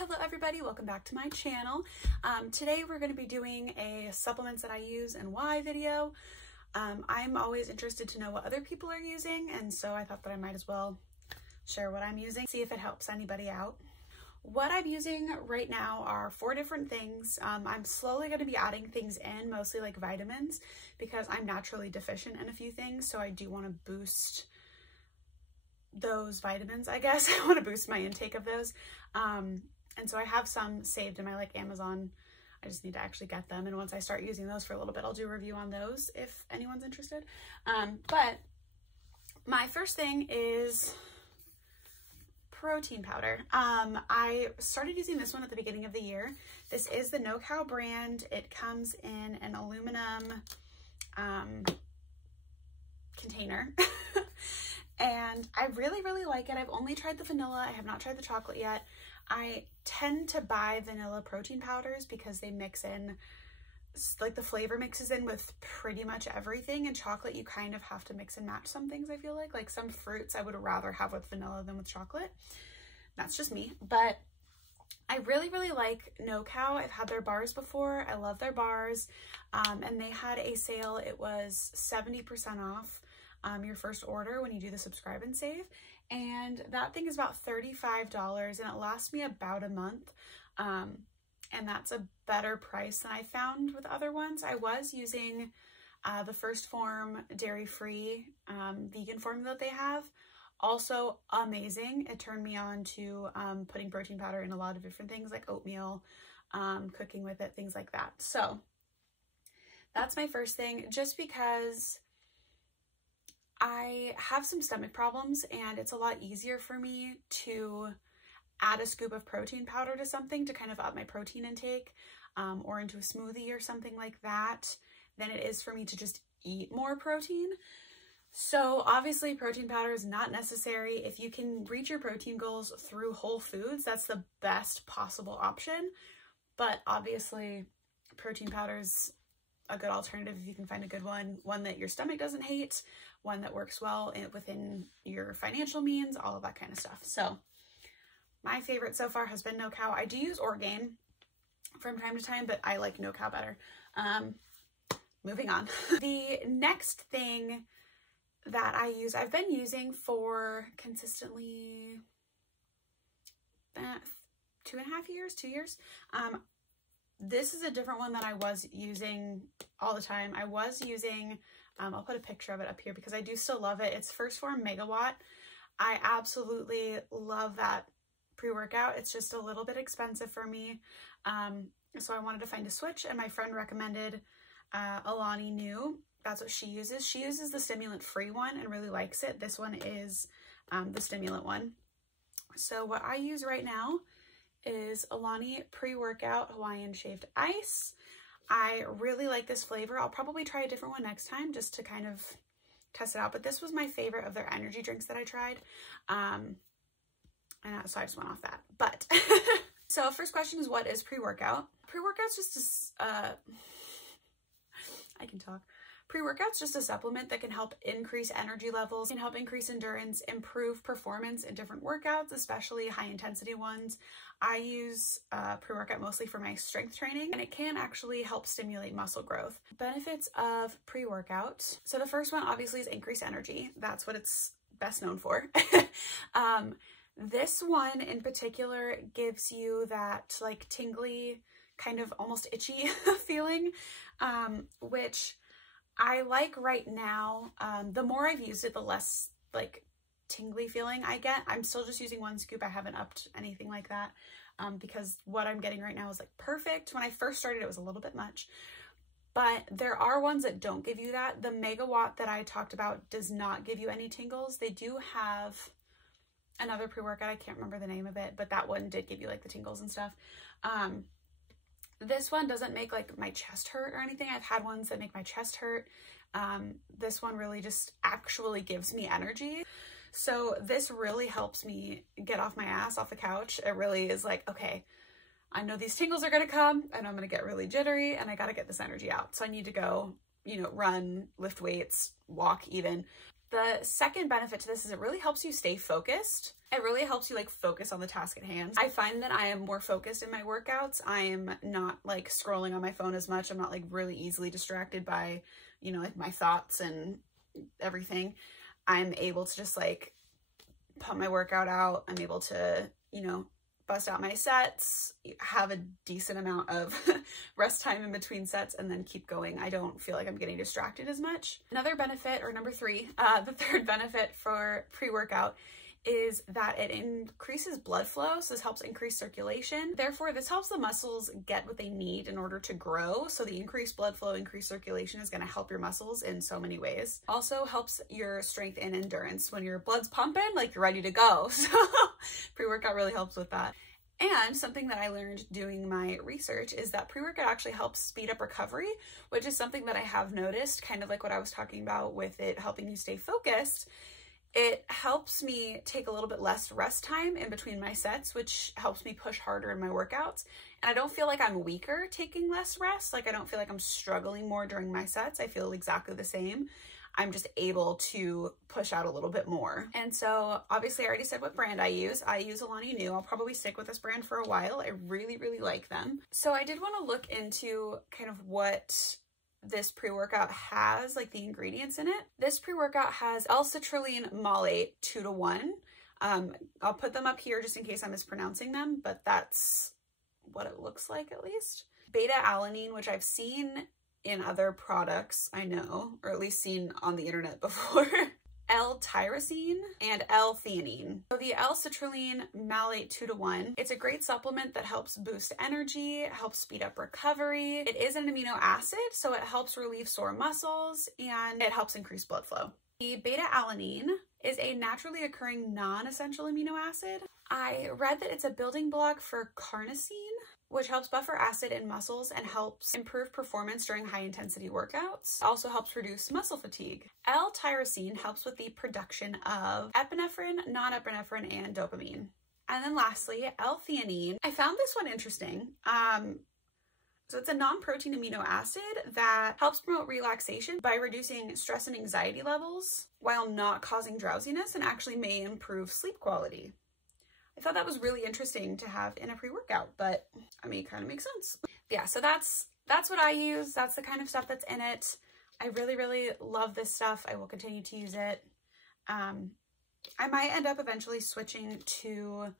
Hello everybody, welcome back to my channel. Today we're going to be doing a supplements that I use and why video. I'm always interested to know what other people are using, and so I thought that I might as well share what I'm using, see if it helps anybody out. What I'm using right now are 4 different things. I'm slowly going to be adding things in, mostly like vitamins, because I'm naturally deficient in a few things, so I do want to boost those vitamins, I guess. I want to boost my intake of those. And so I have some saved in my like Amazon. I just need to actually get them, and once I start using those for a little bit, I'll do a review on those if anyone's interested. But my first thing is protein powder. I started using this one at the beginning of the year. This is the No Cow brand. It comes in an aluminum container. And I really like it. I've only tried the vanilla. I have not tried the chocolate yet. I tend to buy vanilla protein powders because they mix in, like the flavor mixes in with pretty much everything. And chocolate, you kind of have to mix and match some things, I feel like. Like some fruits I would rather have with vanilla than with chocolate. That's just me. But I really like No Cow. I've had their bars before. I love their bars. And they had a sale. It was 70% off your first order when you do the subscribe and save, and that thing is about $35 and it lasts me about a month, and that's a better price than I found with other ones. I was using the First Form dairy-free vegan formula that they have. Also amazing. It turned me on to putting protein powder in a lot of different things like oatmeal, cooking with it, things like that. So that's my first thing, just because I have some stomach problems and it's a lot easier for me to add a scoop of protein powder to something to kind of up my protein intake, or into a smoothie or something like that, than it is for me to just eat more protein. So obviously protein powder is not necessary. If you can reach your protein goals through whole foods, that's the best possible option. But obviously protein powder is a good alternative if you can find a good one that your stomach doesn't hate, one that works well within your financial means, all of that kind of stuff. So my favorite so far has been No Cow. I do use Orgain from time to time, but I like No Cow better. Moving on. The next thing that I've been using for consistently 2.5 years, 2 years. This is a different one that I was using all the time. I was using, I'll put a picture of it up here because I do still love it. It's First Form Megawatt. I absolutely love that pre-workout. It's just a little bit expensive for me. So I wanted to find a switch, and my friend recommended Alani Nu. That's what she uses. She uses the stimulant-free one and really likes it. This one is the stimulant one. So what I use right now is Alani Pre-Workout Hawaiian Shaved Ice. I really like this flavor. I'll probably try a different one next time just to kind of test it out, but this was my favorite of their energy drinks that I tried. So I just went off that. But so first question is, what is pre-workout? Pre-workout's just I can talk. Pre-workout's just a supplement that can help increase energy levels, can help increase endurance, improve performance in different workouts, especially high intensity ones. I use pre-workout mostly for my strength training, and it can actually help stimulate muscle growth. Benefits of pre-workout. So the first one obviously is increased energy. That's what it's best known for. This one in particular gives you that like tingly, kind of almost itchy feeling, which I like right now. The more I've used it, the less like tingly feeling I get. I'm still just using 1 scoop. I haven't upped anything like that because what I'm getting right now is like perfect. When I first started, it was a little bit much, but there are ones that don't give you that. The Megawatt that I talked about does not give you any tingles. They do have another pre-workout. I can't remember the name of it, but that one did give you like the tingles and stuff. This one doesn't make like my chest hurt or anything. I've had ones that make my chest hurt. This one really just actually gives me energy. So this really helps me get off my ass off the couch. It really is like, okay, I know these tingles are going to come and I'm going to get really jittery and I got to get this energy out. So I need to go, you know, run, lift weights, walk even. The second benefit to this is it really helps you stay focused. It really helps you like focus on the task at hand. I find that I am more focused in my workouts. I am not like scrolling on my phone as much. I'm not like really easily distracted by, you know, like my thoughts and everything. I'm able to just like pump my workout out. I'm able to, you know, bust out my sets, have a decent amount of rest time in between sets, and then keep going. I don't feel like I'm getting distracted as much. Another benefit, or number three, the third benefit for pre-workout is that it increases blood flow. So this helps increase circulation. Therefore, this helps the muscles get what they need in order to grow. So the increased blood flow, increased circulation is going to help your muscles in so many ways. Also helps your strength and endurance. When your blood's pumping, like you're ready to go. So pre-workout really helps with that. And something that I learned doing my research is that pre-workout actually helps speed up recovery, which is something that I have noticed, kind of like what I was talking about with it helping you stay focused. It helps me take a little bit less rest time in between my sets, which helps me push harder in my workouts. And I don't feel like I'm weaker taking less rest. Like I don't feel like I'm struggling more during my sets. I feel exactly the same. I'm just able to push out a little bit more. And so obviously I already said what brand I use. I use Alani Nu. I'll probably stick with this brand for a while. I really, really like them. So I did want to look into kind of what this pre-workout has, like the ingredients in it. This pre-workout has L-citrulline malate 2:1. I'll put them up here just in case I'm mispronouncing them, but that's what it looks like at least. Beta-alanine, which I've seen in other products, I know, or at least seen on the internet before. L-tyrosine and L-theanine. So the L-citrulline malate 2:1, it's a great supplement that helps boost energy, helps speed up recovery. It is an amino acid, so it helps relieve sore muscles and it helps increase blood flow. The beta-alanine is a naturally occurring non-essential amino acid. I read that it's a building block for carnosine, which helps buffer acid in muscles and helps improve performance during high-intensity workouts. It also helps reduce muscle fatigue. L-tyrosine helps with the production of epinephrine, non-epinephrine, and dopamine. And then lastly, L-theanine. I found this one interesting. So it's a non-protein amino acid that helps promote relaxation by reducing stress and anxiety levels while not causing drowsiness and actually may improve sleep quality. I thought that was really interesting to have in a pre-workout, but I mean, it kind of makes sense. Yeah, so that's what I use. That's the kind of stuff that's in it. I really, really love this stuff. I will continue to use it. I might end up eventually switching to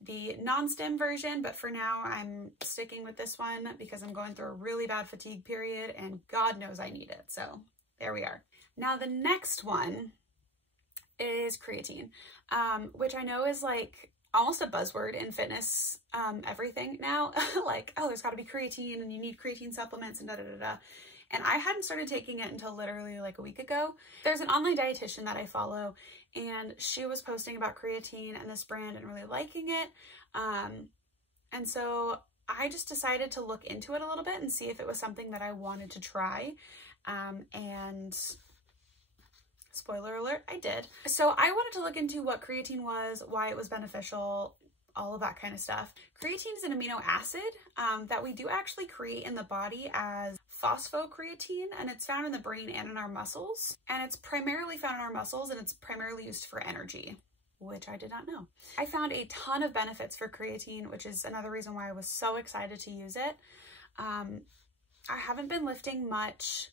the non-stim version, but for now I'm sticking with this one because I'm going through a really bad fatigue period and God knows I need it. So there we are. Now the next one is creatine, which I know is like almost a buzzword in fitness everything now. Like, oh, there's got to be creatine and you need creatine supplements and da-da-da-da. And I hadn't started taking it until literally like a week ago. There's an online dietitian that I follow and she was posting about creatine and this brand and really liking it. And so I just decided to look into it a little bit and see if it was something that I wanted to try. And spoiler alert, I did. So I wanted to look into what creatine was, why it was beneficial, all of that kind of stuff. Creatine is an amino acid that we do actually create in the body as phosphocreatine, and it's found in the brain and in our muscles. And it's primarily found in our muscles and it's primarily used for energy, which I did not know. I found a ton of benefits for creatine, which is another reason why I was so excited to use it. I haven't been lifting much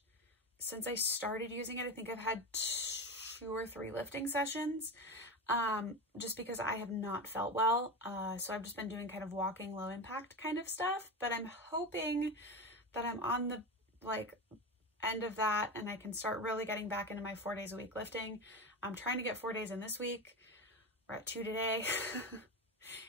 since I started using it. I think I've had 2 or 3 lifting sessions just because I have not felt well. So I've just been doing kind of walking, low impact kind of stuff, but I'm hoping that I'm on the like end of that and I can start really getting back into my 4 days a week lifting. I'm trying to get 4 days in this week. We're at 2 today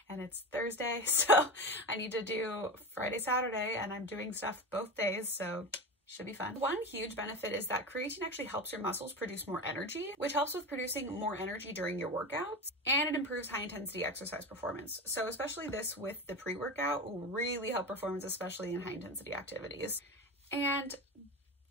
and it's Thursday. So I need to do Friday, Saturday, and I'm doing stuff both days. So should be fun. One huge benefit is that creatine actually helps your muscles produce more energy, which helps with producing more energy during your workouts, and it improves high intensity exercise performance. So especially this with the pre-workout will really help performance, especially in high intensity activities. And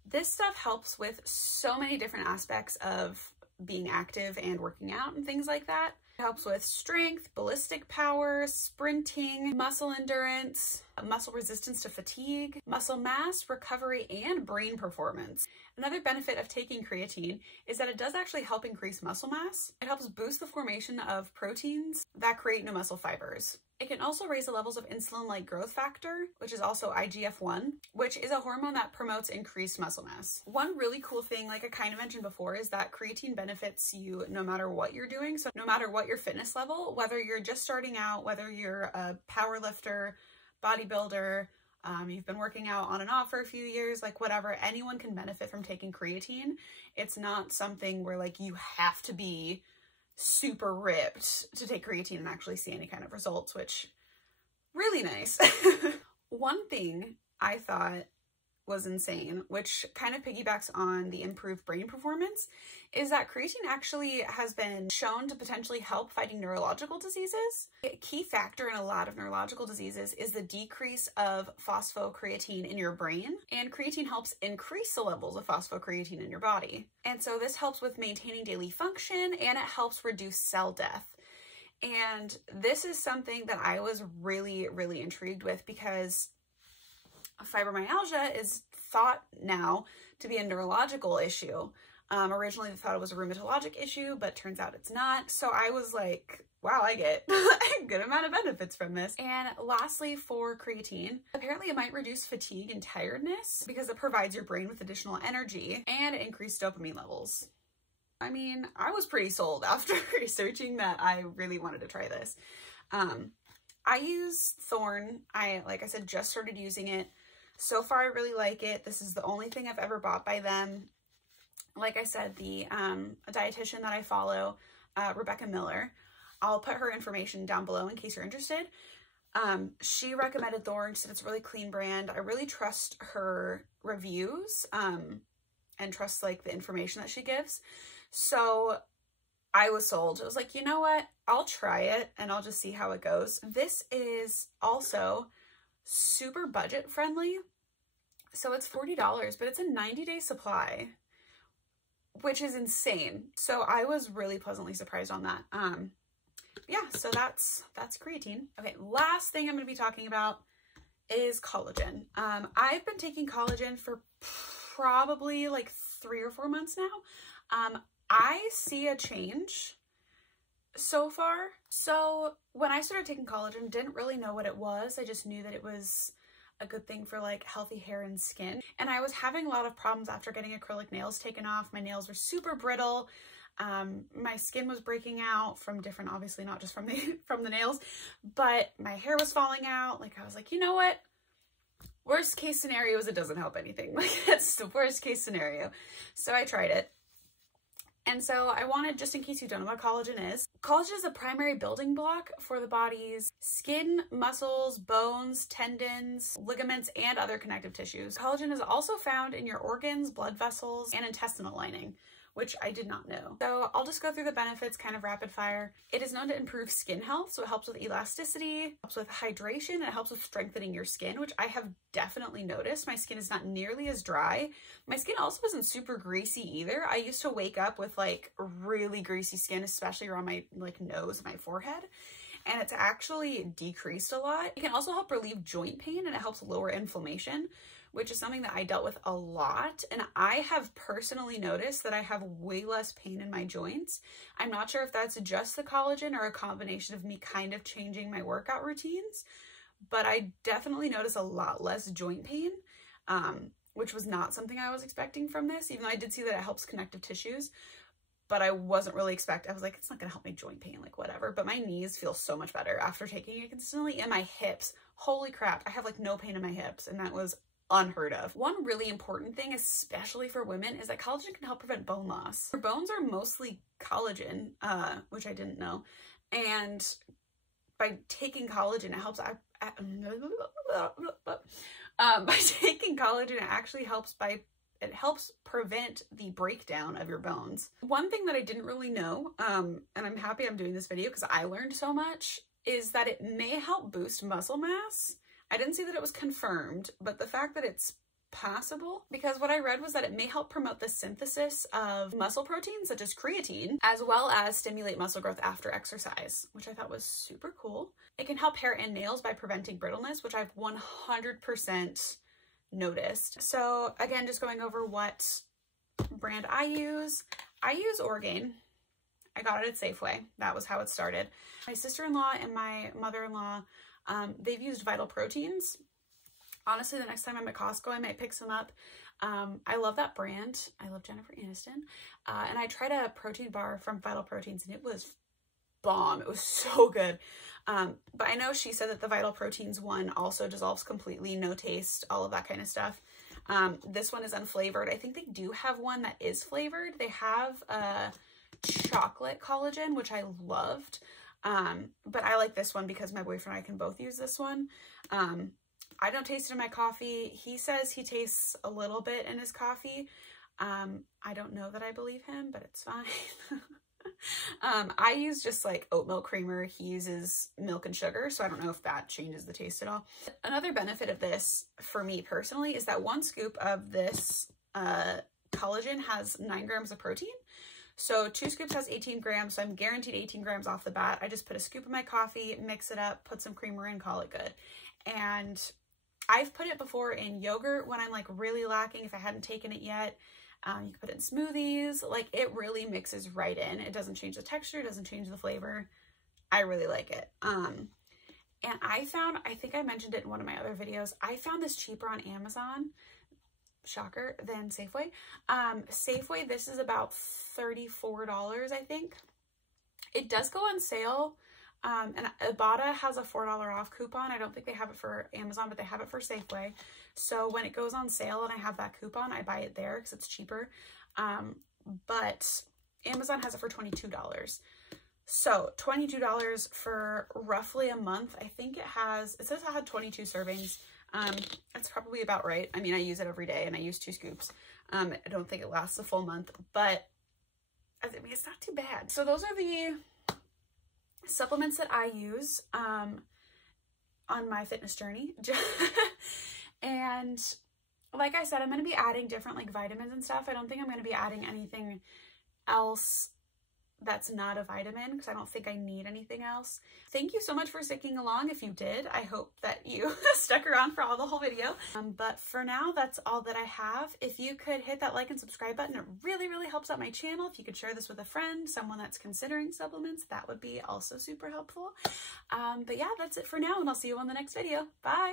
this stuff helps with so many different aspects of being active and working out and things like that. It helps with strength, ballistic power, sprinting, muscle endurance, muscle resistance to fatigue, muscle mass, recovery, and brain performance. Another benefit of taking creatine is that it does actually help increase muscle mass. It helps boost the formation of proteins that create new muscle fibers. It can also raise the levels of insulin-like growth factor, which is also IGF-1, which is a hormone that promotes increased muscle mass. One really cool thing, like I kind of mentioned before, is that creatine benefits you no matter what you're doing. So no matter what your fitness level, whether you're just starting out, whether you're a power lifter, bodybuilder, you've been working out on and off for a few years, like whatever, anyone can benefit from taking creatine. It's not something where like you have to be super ripped to take creatine and actually see any kind of results, which really nice. One thing I thought was insane, which kind of piggybacks on the improved brain performance, is that creatine actually has been shown to potentially help fighting neurological diseases. A key factor in a lot of neurological diseases is the decrease of phosphocreatine in your brain, and creatine helps increase the levels of phosphocreatine in your body. And so this helps with maintaining daily function, and it helps reduce cell death. And this is something that I was really, really intrigued with, because fibromyalgia is thought now to be a neurological issue. Originally they thought it was a rheumatologic issue, but turns out it's not. So I was like, wow, I get a good amount of benefits from this. And lastly, for creatine, apparently it might reduce fatigue and tiredness because it provides your brain with additional energy and increased dopamine levels. I mean, I was pretty sold after researching that. I really wanted to try this. I use Thorne. Like I said, just started using it. So far, I really like it. This is the only thing I've ever bought by them. Like I said, the dietitian that I follow, Rebekah Miller, I'll put her information down below in case you're interested. She recommended Thorne. She said it's a really clean brand. I really trust her reviews and trust like the information that she gives. So I was sold. I was like, you know what? I'll try it and I'll just see how it goes. This is also super budget friendly. So it's $40, but it's a 90-day supply, which is insane. So I was really pleasantly surprised on that. Yeah, so that's creatine. Okay, last thing I'm going to be talking about is collagen. I've been taking collagen for probably like 3 or 4 months now. I see a change so far. So when I started taking collagen, didn't really know what it was. I just knew that it was a good thing for like healthy hair and skin. And I was having a lot of problems after getting acrylic nails taken off. My nails were super brittle. My skin was breaking out from different, obviously not just from the nails, but my hair was falling out. Like I was like, you know what? Worst case scenario is it doesn't help anything. Like that's the worst case scenario. So I tried it. And so I wanted, just in case you don't know what collagen is a primary building block for the body's skin, muscles, bones, tendons, ligaments, and other connective tissues. Collagen is also found in your organs, blood vessels, and intestinal lining, which I did not know. So I'll just go through the benefits kind of rapid fire. It is known to improve skin health, so it helps with elasticity, helps with hydration, and it helps with strengthening your skin, which I have definitely noticed. My skin is not nearly as dry. My skin also isn't super greasy either. I used to wake up with like really greasy skin, especially around my like nose and my forehead, and it's actually decreased a lot. It can also help relieve joint pain, and it helps lower inflammation, which is something that I dealt with a lot. And I have personally noticed that I have way less pain in my joints. I'm not sure if that's just the collagen or a combination of me kind of changing my workout routines, but I definitely notice a lot less joint pain, which was not something I was expecting from this, even though I did see that it helps connective tissues, but I wasn't really expecting, I was like, it's not gonna help my joint pain, like whatever. But my knees feel so much better after taking it consistently, and my hips, holy crap, I have like no pain in my hips, and that was unheard of. One really important thing, especially for women, is that collagen can help prevent bone loss. Your bones are mostly collagen, which I didn't know, and by taking collagen, it helps. By taking collagen, it actually helps it helps prevent the breakdown of your bones. One thing that I didn't really know, and I'm happy I'm doing this video because I learned so much, is that it may help boost muscle mass. I didn't see that it was confirmed, but the fact that it's possible, because what I read was that it may help promote the synthesis of muscle proteins such as creatine, as well as stimulate muscle growth after exercise, which I thought was super cool. It can help hair and nails by preventing brittleness, which I've 100% noticed. So again, just going over what brand I use Orgain. I got it at Safeway. That was how it started. My sister-in-law and my mother-in-law, they've used Vital Proteins. Honestly, the next time I'm at Costco, I might pick some up. I love that brand. I love Jennifer Aniston. And I tried a protein bar from Vital Proteins and it was bomb. It was so good. But I know she said that the Vital Proteins one also dissolves completely, no taste, all of that kind of stuff. This one is unflavored. I think they do have one that is flavored. They have chocolate collagen, which I loved. But I like this one because my boyfriend and I can both use this one. I don't taste it in my coffee. He says he tastes a little bit in his coffee. I don't know that I believe him, but it's fine. I use just like oat milk creamer. He uses milk and sugar, so I don't know if that changes the taste at all. Another benefit of this for me personally is that 1 scoop of this collagen has 9 grams of protein. So 2 scoops has 18 grams, so I'm guaranteed 18 grams off the bat. I just put a scoop in my coffee, mix it up, put some creamer in, call it good. And I've put it before in yogurt when I'm like really lacking, if I hadn't taken it yet. You can put it in smoothies. Like, it really mixes right in. It doesn't change the texture, it doesn't change the flavor. I really like it. And I found, I think I mentioned it in one of my other videos, I found this cheaper on Amazon, shocker, than Safeway. Safeway, this is about $34, I think. It does go on sale. And Ibotta has a $4 off coupon. I don't think they have it for Amazon, but they have it for Safeway. So when it goes on sale and I have that coupon, I buy it there because it's cheaper. But Amazon has it for $22. So $22 for roughly a month. I think it says it had 22 servings. That's probably about right. I mean, I use it every day and I use 2 scoops. I don't think it lasts a full month, but I mean, it's not too bad. So those are the supplements that I use on my fitness journey. And like I said, I'm going to be adding different like vitamins and stuff. I don't think I'm going to be adding anything else that's not a vitamin because I don't think I need anything else. Thank you so much for sticking along. If you did, I hope that you stuck around for the whole video. But for now, that's all that I have. If you could hit that like and subscribe button, it really, really helps out my channel. If you could share this with a friend, someone that's considering supplements, that would be also super helpful. But yeah, that's it for now, and I'll see you on the next video. Bye!